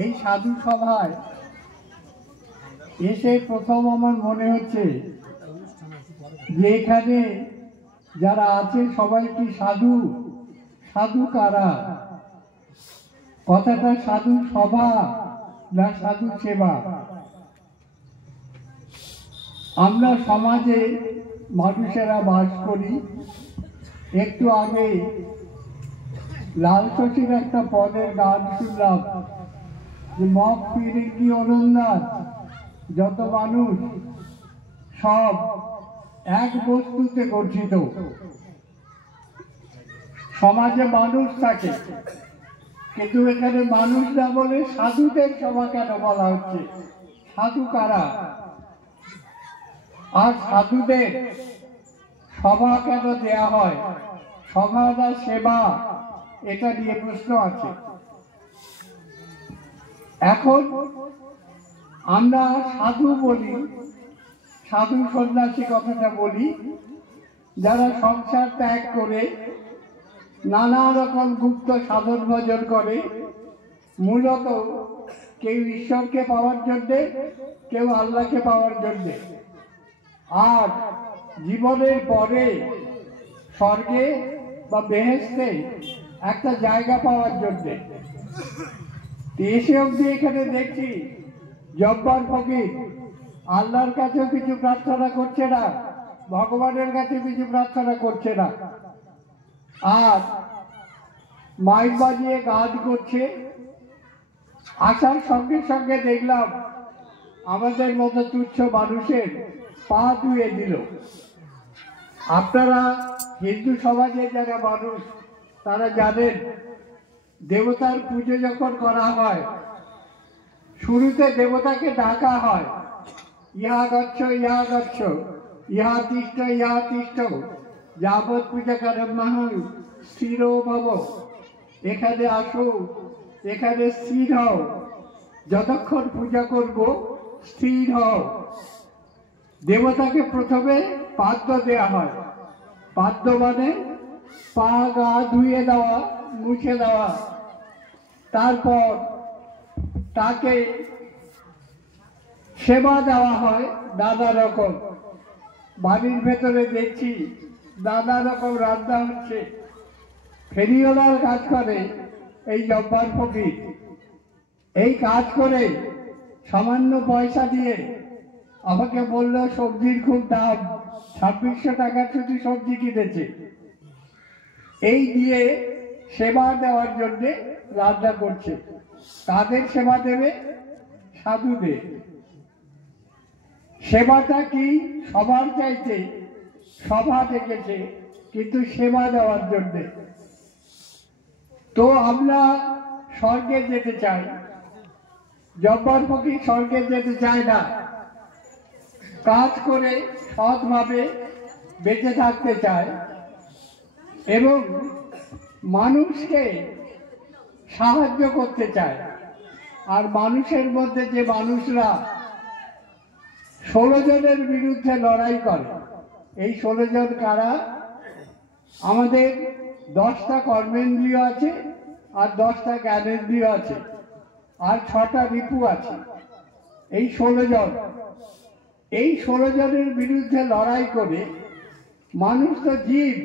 এই সাধু সভায় এসে প্রথম আমার মনে হচ্ছে যে এখানে যারা আছে সবাই কি সাধু? সাধু কারা? কথাটা সাধু সভা না সাধু সেবা? আমরা সমাজে মানুষেরা বাস করি। একটু আগে লাল শশীর একটা পদের গান শুনলাম যে মগ ফিরিঙ্গি অনুন্নাথ, যত মানুষ সব এক বস্তুতে গঠিত। সমাজে মানুষ থাকে, কিন্তু এখানে মানুষ না বলে সাধুদের সভা কেন বলা হচ্ছে? সাধু কারা? আর সাধুদের সভা কেন দেয়া হয়? সভা না সেবা? এটা নিয়ে প্রশ্ন আছে। এখন আমরা সাধু বলি, সাধু সন্ন্যাসী কথাটা বলি, যারা সংসার ত্যাগ করে নানা রকম গুপ্ত সাধন ভজন করে, মূলত কেউ ঈশ্বরকে পাওয়ার জন্যে, কেউ আল্লাহকে পাওয়ার জন্যে, আর জীবনের পরে স্বর্গে বা বেহেশতে একটা জায়গা পাওয়ার জন্যে। এসে অবধি এখানে দেখছি জব্বার ফকির আল্লাহর কাছেও কিছু প্রার্থনা করছে না, ভগবানের কাছে কিছু প্রার্থনা করছে না, আর মাইক বাজিয়ে গান করছে। আসার সঙ্গে সঙ্গে দেখলাম আমাদের মতো তুচ্ছ মানুষের পা ধুয়ে দিল। আপনারা হিন্দু সমাজে যারা মানুষ তারা জানেন, দেবতার পুজো যখন করা হয় শুরুতে দেবতাকে ডাকা হয়, ইহা গচ্ছ ইহা গচ্ছ, ইহা তিষ্ঠ ইহা তিষ্ঠ, যাবৎ পূজা করমহং স্থির ভব। এখানে আসো, এখানে স্থির হও, যতক্ষণ পূজা করব স্থির হও। দেবতাকে প্রথমে পাদ্য দেয়া হয়। পাদ্য মানে পা গা ধুয়ে দেওয়া, মুছে দেওয়া। তারপর তাকে সেবা দেওয়া হয় নানা রকম। বাড়ির ভেতরে দেখছি নানা রকম রান্না হচ্ছে। ফেরিওয়ালার কাজ করে এই জব্বার ফকির। এই কাজ করে সামান্য পয়সা দিয়ে আমাকে বলল সবজির খুব দাম, 2600 টাকা শুধু সবজি কিনেছে। এই দিয়ে সেবা দেওয়ার জন্য রান্না করছে। তাদের সেবা দেবে? সাধুদের। সেবাটা কি? সবার চাইতে সভা ডেকেছে, কিন্তু সেবা দেওয়ার জন্য। তো আমরা স্বর্গে যেতে চাই, জব্বার ফকির স্বর্গে যেতে চায় না। কাজ করে সৎভাবে বেঁচে থাকতে চায় এবং মানুষকে সাহায্য করতে চায়। আর মানুষের মধ্যে যে মানুষরা 16 জনের বিরুদ্ধে লড়াই করে, এই 16 জন কারা? আমাদের 10টা কর্মেন্দ্রিয় আছে, আর 10টা জ্ঞানেন্দ্রিয় আছে, আর 6টা রিপু আছে। এই 16 জন, এই 16 জনের বিরুদ্ধে লড়াই করে। মানুষ তো জীব,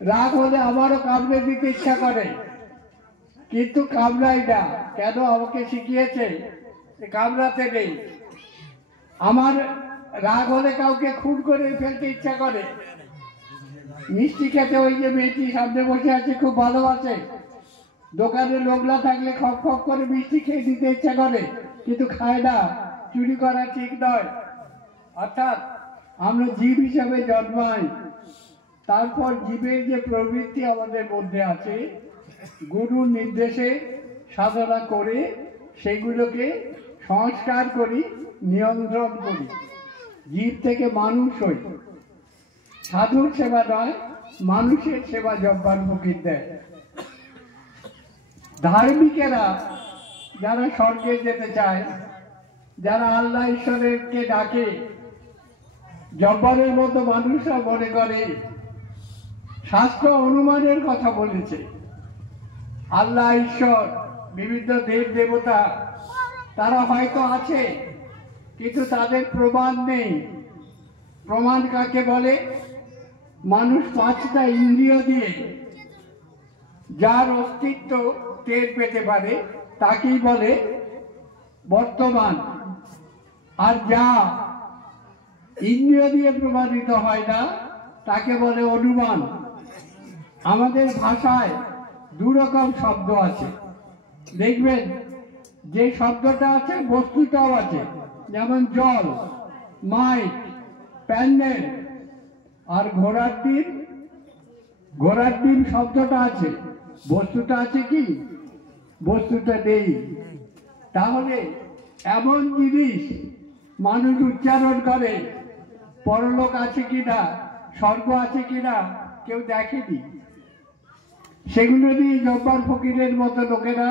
রাগ হলে আমারও কামড়ে দিতে ইচ্ছা করে, কিন্তু কামড়াই না। কেন? আমাকে শিখিয়েছে কামড়াতে নেই। আমার রাগ হলে কাউকে খুন করে ফেলতে ইচ্ছা করে। মিষ্টি খেতে ওই যে মেয়েটি সামনে বসে আছে খুব ভালোবাসে, দোকানে লোক না থাকলে খপ খপ করে মিষ্টি খেয়ে দিতে ইচ্ছা করে, কিন্তু খায় না। চুরি করা ঠিক নয়। অর্থাৎ আমরা জীব হিসাবে জন্মাই, তারপর জীবের যে প্রবৃত্তি আমাদের মধ্যে আছে, গুরুর নির্দেশে সাধনা করে সেগুলোকে সংস্কার করি, নিয়ন্ত্রণ করি, জীব থেকে মানুষ হই। সাধুর সেবা নয়, মানুষের সেবা জব্বার ফকির দেয়। ধার্মিকেরা যারা স্বর্গে যেতে চায়, যারা আল্লাহ ঈশ্বরকে ডাকে, জব্বারের মতো মানুষরা মনে করে শাস্ত্র অনুমানের কথা বলেছে। আল্লাহ ঈশ্বর বিভিন্ন দেব দেবতা, তারা হয়তো আছে, কিন্তু তাদের প্রমাণ নেই। প্রমাণ কাকে বলে? মানুষ পাঁচটা ইন্দ্রিয় দিয়ে যার অস্তিত্ব টের পেতে পারে তাকেই বলে বর্তমান। আর যা ইন্দ্রিয় দিয়ে প্রমাণিত হয় না তাকে বলে অনুমান। আমাদের ভাষায় দুরকম শব্দ আছে, দেখবেন যে শব্দটা আছে বস্তুটাও আছে, যেমন জল, মাইক, প্যান্ডেল। আর ঘোড়ার ডিম শব্দটা আছে, বস্তুটা আছে কি? বস্তুটা নেই। তাহলে এমন জিনিস মানুষ উচ্চারণ করে, পরলোক আছে কিনা, স্বর্গ আছে কিনা কেউ দেখেনি। সেগুলো নিয়ে জব্বার ফকিরের মতো লোকেরা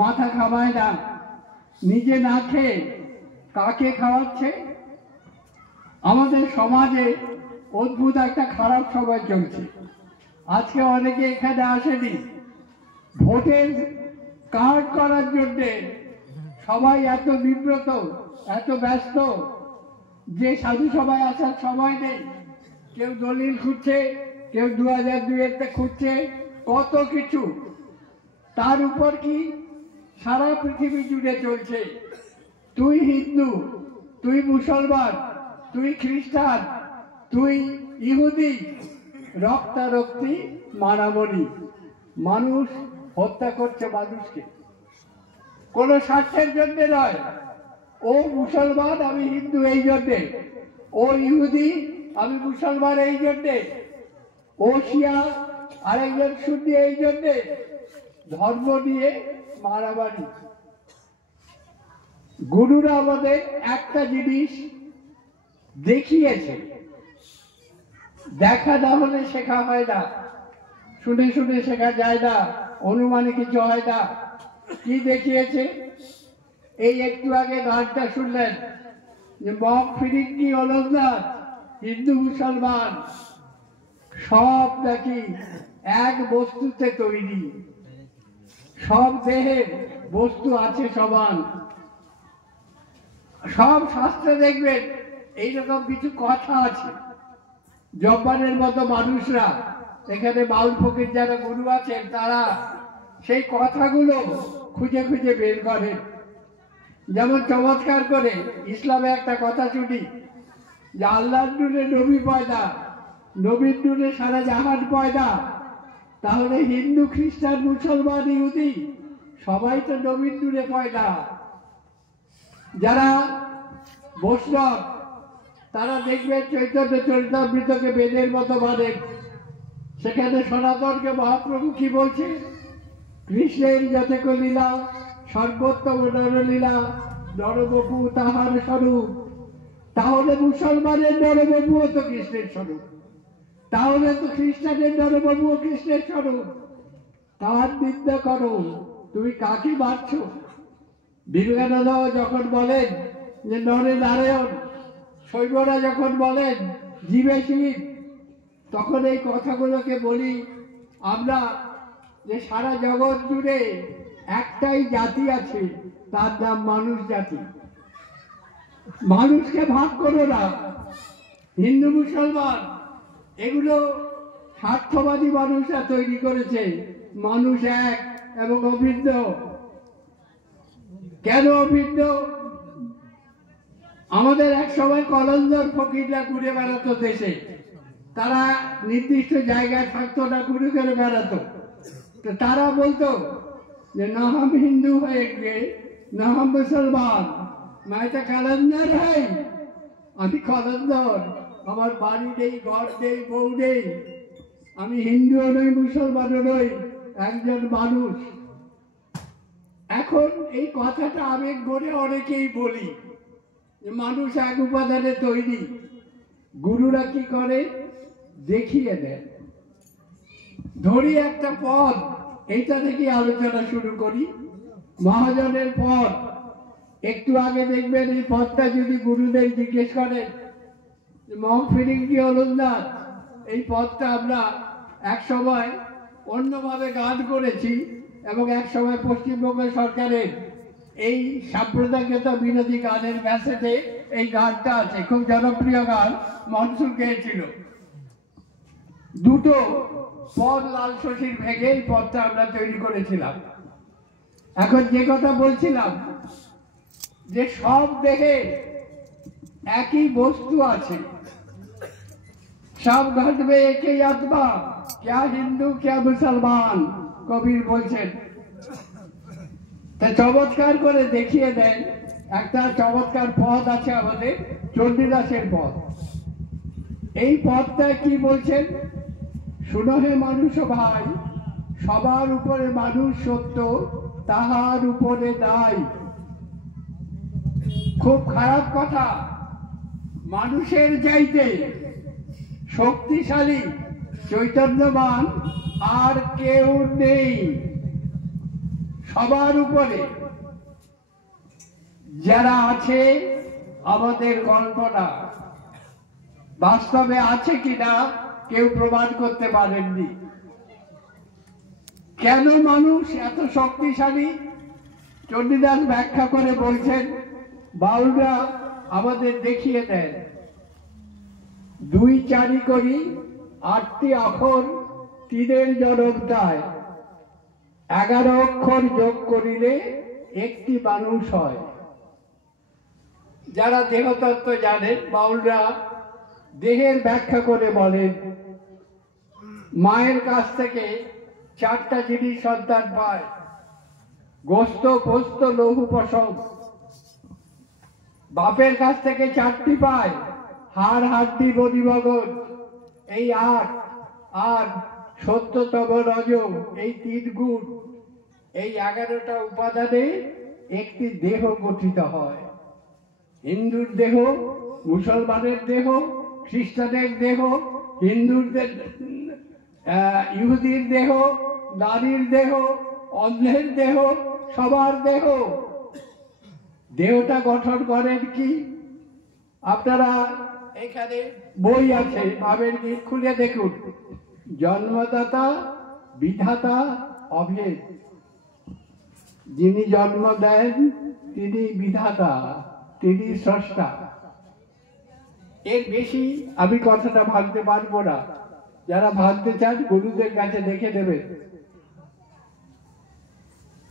মাথা ঘামায় না। নিজে না খেয়ে কাকে খাওয়াচ্ছে? আমাদের সমাজে অদ্ভুত একটা খারাপ সময় চলছে। আজকে অনেকে এখানে আসেনি, ভোটের কার্ড করার জন্যে সবাই এত বিব্রত, এত ব্যস্ত যে সাধু সভায় আসার সময় নেই। কেউ দলিল খুঁজছে, কেউ 2002-তে খুঁজছে, কত কিছু। তার উপর কি সারা পৃথিবী জুড়ে চলছে, তুই হিন্দু, তুই মুসলমান, তুই খ্রিস্টান, তুই ইহুদি, রক্তারক্তি, মারামারি। মানুষ হত্যা করছে মানুষকে, কোনো স্বার্থের জন্য নয়। ও মুসলমান, আমি হিন্দু এই জন্যে। ও ইহুদি, আমি মুসলমান এই জন্যে। ও শিয়া, আরেকজন সুন্নি এই জন্যে। ধর্ম নিয়ে মারামারি। গুরুরা আমাদের একটা জিনিস দেখিয়েছে, দেখা না হলে শেখা হয় না, শুনে শুনে শেখা যায় না, অনুমানে কিছু হয় না। কি দেখিয়েছে? এই একটু আগে গানটা শুনলেন যে মগ ফিরিঙ্গি অলকনাথ, হিন্দু মুসলমান সব নাকি এক বস্তুতে তৈরি, সব দেহের বস্তু আছে সমান। সব শাস্ত্রে দেখবেন এইরকম কিছু কথা আছে। জব্বারের মতো মানুষরা, এখানে বাউল ফকির যারা গুরু আছেন, তারা সেই কথাগুলো খুঁজে খুঁজে বের করেন। যেমন চমৎকার করে ইসলামে একটা কথা শুনি যে আল্লাহর নূরে নবী পয়দা, নবীর নূরে সারা জাহান পয়দা। তাহলে হিন্দু, খ্রিস্টান, মুসলমান, ইহুদি সবাই তো নবীর নূরে পয়দা। যারা বৈষ্ণব তারা দেখবেন চৈতন্য চরিতামৃতকে বেদের মতো মানেন। সেখানে সনাতনকে মহাপ্রভু কি বলছে? কৃষ্ণের যতেক লীলা, সর্বোত্তম নরলীলা, নরবপু তাহার স্বরূপ। তাহলে মুসলমানের নরবপুও তো কৃষ্ণের স্বরূপ, তাহলে তো খ্রিস্টানের নরবপুও কৃষ্ণের স্বরূপ। তার নিন্দা করো, তুমি কাকে মারছ? বিবেকানন্দ যখন বলেন যে নরে নারায়ণ, শৈবরা যখন বলেন জীবে শিব, তখন এই কথাগুলোকে বলি আমরা যে সারা জগৎ জুড়ে একটাই জাতি আছে, তার নাম মানুষ জাতি। মানুষকে ভাগ করো না। হিন্দু মুসলমান এগুলো স্বার্থবাদী মানুষরা তৈরি করেছে। মানুষ এক এবং অভিন্ন। কেন অভিন্ন? আমাদের এক সময় কলন্দর ফকিররা ঘুরে বেড়াতো দেশে, তারা নির্দিষ্ট জায়গায় থাকতো না, ঘুরে ঘুরে বেড়াতো। তো তারা বলতো যে না হাম হিন্দু হয়ে গিয়ে, না হাম মুসলমান, मैं तो कलंदर है। আমি কলন্দর, আমার বাড়ি নেই, ঘর নেই, বউ নেই, আমি হিন্দুও নই, মুসলমানও নই, একজন মানুষ। এখন এই কথাটা আবেগ ভরে অনেকেই বলি যে মানুষ এক উপাদানে তৈরি। গুরুরা কি করে? দেখিয়ে দেন। ধরি একটা পদ, এইটা থেকে আলোচনা শুরু করি। মহাজনের পদ। একটু আগে দেখবেন এই পদটা যদি গুরুদের জিজ্ঞেস করেন, মগ ফিরিঙ্গি অলকনাথ, এই পদটা আমরা এক সময় অন্যভাবে গান করেছি, এবং একসময় পশ্চিমবঙ্গ সরকারের এই সাম্প্রদায়িকতা বিরোধী গানের মেসেজে এই গানটা আছে, খুব জনপ্রিয় গান, মনসুর গেয়েছিল। দুটো পদ লাল শশীর ভেঙে এই পদটা আমরা তৈরি করেছিলাম। এখন যে কথা বলছিলাম যে সব দেহে একই বস্তু আছে, সব ঘট में एक ही आत्मा, क्या हिंदू क्या मुसलमान, কবির বলছেন। তা চমৎকার করে দেখিয়ে দেন, একটা চমৎকার পদ আছে আমাদের চণ্ডীদাসের পদ। এই পদটা কি বলছেন? শুনো হে মানুষ ভাই, সবার উপরে মানুষ সত্য, তাহার উপরে দায়। খুব খারাপ কথা, মানুষের চাইতে শক্তিশালী চৈতন্যবান আর কেউ নেই। সবার উপরে যারা আছে আমাদের কল্পনা, বাস্তবে আছে কিনা কেউ প্রমাণ করতে পারেননি। কেন মানুষ এত শক্তিশালী? চণ্ডীদাস ব্যাখ্যা করে বলছেন, বাউলরা আমাদের দেখিয়ে দেন, 2 4 করি 8টি অক্ষর, 3-এর জনমটায় 11 অক্ষর যোগ করিলে একটি মানুষ হয়। যারা দেহতত্ত্ব জানেন, বাউলরা দেহের ব্যাখ্যা করে বলেন, মায়ের কাছ থেকে 4টা জিনিস সন্তান পায়, গোস্ত পোস্ত লৌহ পশম। বাপের কাছ থেকে 4টি পায়, হাড় হাড্ডি বডি মগজ, এই 8, আর সত্যতম রজ, এই 3 গুণ। এই 11টা উপাদানে একটি দেহ গঠিত হয়। হিন্দুর দেহ, মুসলমানের দেহ, খ্রিস্টানের দেহ, হিন্দুদের ইহুদির দেহ, নারীর দেহ, অন্ধের দেহ, সবার দেহ। দেহটা গঠন করেন কি? আপনারা এখানে বই আছে, পাবেন কি? খুলে দেখুন। জন্মদাতা বিধাতা অভেদ, যিনি জন্ম দেন তিনি বিধাতা, তিনি স্রষ্টা। এর বেশি আমি কথাটা ভাবতে পারবো না। যারা ভাবতে চান গুরুদের কাছে দেখে নেবেন।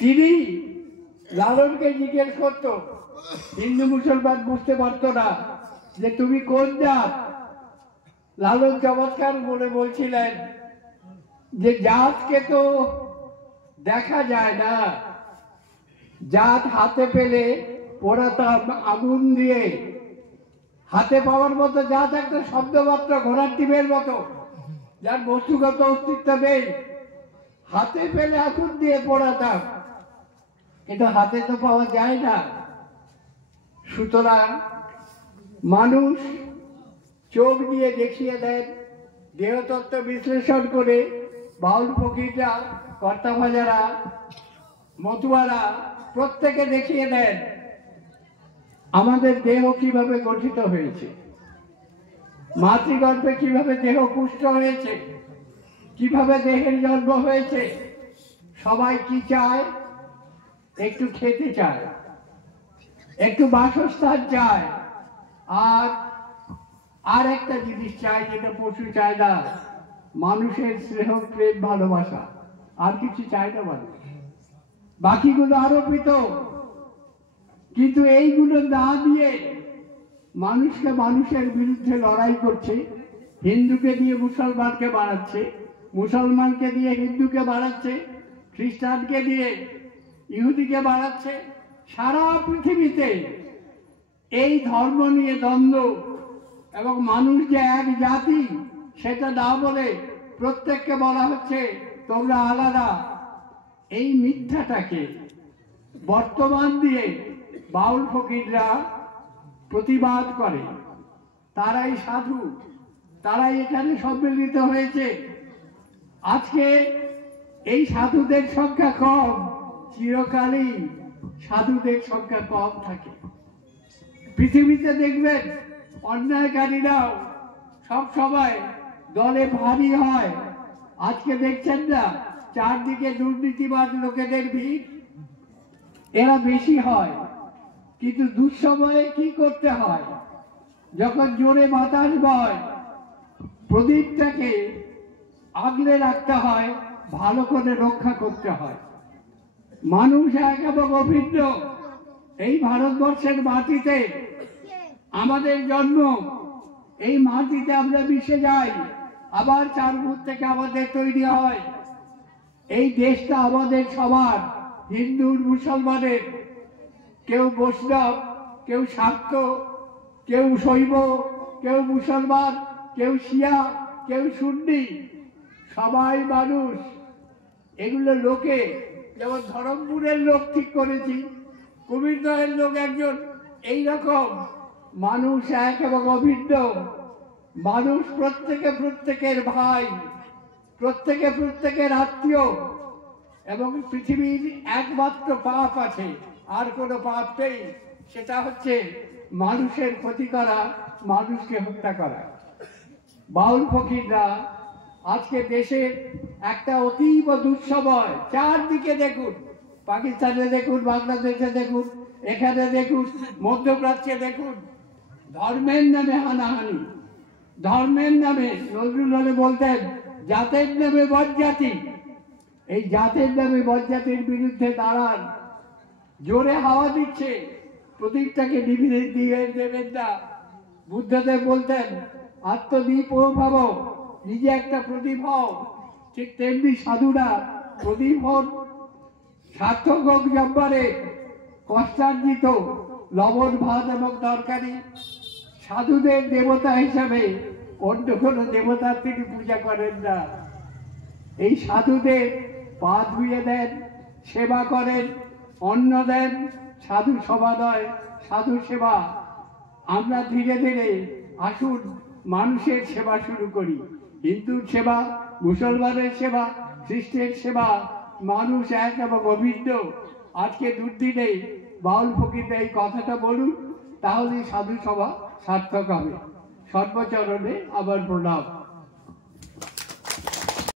তিনি লালনকে জিজ্ঞেস করত, হিন্দু মুসলমান বুঝতে পারতো না যে তুমি কোন জাত। লালন চমৎকার বলে বলছিলেন যে জাতকে তো দেখা যায় না, জাত হাতে পেলে পোড়াতাম আগুন দিয়ে। হাতে পাওয়ার মতো জাত একটা শব্দমাত্র, ঘোড়ার টিমের মতো, যার বস্তুগত অস্তিত্ব নেই। হাতে পেলে আগুন দিয়ে পোড়াতাম, কিন্তু হাতে তো পাওয়া যায় না। সুতরাং মানুষ চোখ দিয়ে দেখিয়ে দেন, দেহতত্ত্ব বিশ্লেষণ করে বাউল ফকিররা, কর্তাভাজারা, মতুয়ারা প্রত্যেকে দেখিয়ে দেন আমাদের দেহ কিভাবে গঠিত হয়েছে, মাতৃগর্ভে কিভাবে দেহ পুষ্ট হয়েছে, কিভাবে দেহের জন্ম হয়েছে। সবাই কি চায়? একটু খেতে চায়, একটু বাসস্থান চায়, আর একটা জিনিস চায় যেটা পশু চায় না, মানুষের স্নেহ প্রেম ভালোবাসা। আর কিছু চায় না মানুষ, বাকিগুলো আরোপিত। কিন্তু এইগুলো না দিয়ে মানুষকে মানুষের বিরুদ্ধে লড়াই করছে। হিন্দুকে দিয়ে মুসলমানকে বাড়াচ্ছে, মুসলমানকে দিয়ে হিন্দুকে বাড়াচ্ছে, খ্রিস্টানকে দিয়ে ইহুদিকে বাড়াচ্ছে। সারা পৃথিবীতে এই ধর্ম নিয়ে দ্বন্দ্ব, এবং মানুষ যে এক জাতি সেটা না বলে প্রত্যেককে বলা হচ্ছে তোমরা আলাদা। এই মিথ্যাটাকে বর্তমান দিয়ে বাউল ফকিররা প্রতিবাদ করে। তারাই সাধু, তারাই এখানে সম্মিলিত হয়েছে। আজকে এই সাধুদের সংখ্যা কম, চিরকালই সাধুদের সংখ্যা কম থাকে। পৃথিবীতে দেখবেন অন্যায়কারীরাও সব সময় দলে ভারী হয়। আজকে দেখছেন না চারদিকে দুর্নীতিবাদ লোকেদের ভিড়, এরা বেশি হয়। কিন্তু দুঃসময়ে কি করতে হয়? যখন জোরে বাতাস বয়, প্রদীপটাকে আগলে রাখতে হয়, ভালো করে রক্ষা করতে হয়। মানুষ এক এবং অভিন্ন। এই ভারতবর্ষের মাটিতে আমাদের জন্ম, এই মাটিতে আমরা মিশে যাই, আবার চার ফুট থেকে আমাদের তৈরি হয়। এই দেশটা আমাদের সবার, হিন্দু মুসলমানের, কেউ বৈষ্ণব, কেউ শাক্ত, কেউ শৈব, কেউ মুসলমান, কেউ শিয়া, কেউ সুন্নি, সবাই মানুষ। এগুলো লোকে, যেমন ধরমপুরের লোক ঠিক করেছি, কুমিরদহের লোক একজন, এইরকম মানুষ এক এবং অভিন্ন। মানুষ প্রত্যেকে প্রত্যেকের ভাই, প্রত্যেকে প্রত্যেকের আত্মীয়। এবং পৃথিবীর একমাত্র পাপ আছে, আর কোনো পাপ নেই, সেটা হচ্ছে মানুষের ক্ষতি করা, মানুষকে হত্যা করা। বাউল ফকিররা আজকে দেশের একটা অতীব দুঃসময়, চারদিকে দেখুন, পাকিস্তানে দেখুন, বাংলাদেশে দেখুন, এখানে দেখুন, মধ্যপ্রাচ্যে দেখুন, ধর্মের নামে হানাহানি, ধর্মের নামে, নজরুল বলতেন জাতের নামে বজ্জাতি। এই জাতের নামে বজ্জাতির বিরুদ্ধে দাঁড়ান। জোরে হাওয়া দিচ্ছে, প্রদীপটাকে নিভিয়ে দিয়ে দেবেন না। বুদ্ধদেব বলতেন আত্মদীপ ভাব, নিজে একটা প্রদীপ হও। ঠিক তেমনি সাধুরা প্রদীপ হন, সার্থক হোক জব্বারে, কষ্টার্জিত লবণ ভাত এবং তরকারি। সাধুদের দেবতা হিসাবে অন্য কোনো দেবতার তিনি পূজা করেন না। এই সাধুদের পা ধুয়ে দেন, সেবা করেন, অন্ন দেন। সাধু সভা নয়, সাধু সেবা। আমরা ধীরে ধীরে আসুন মানুষের সেবা শুরু করি। হিন্দুর সেবা, মুসলমানের সেবা, খ্রিস্টের সেবা। মানুষ এক এবং অভিন্ন। আজকে দুর্দিনে বাউল ফকির এই কথাটা বলুন, তাহলে সাধু সভা সার্থক হবে। সর্বচরণে আবার প্রণাম।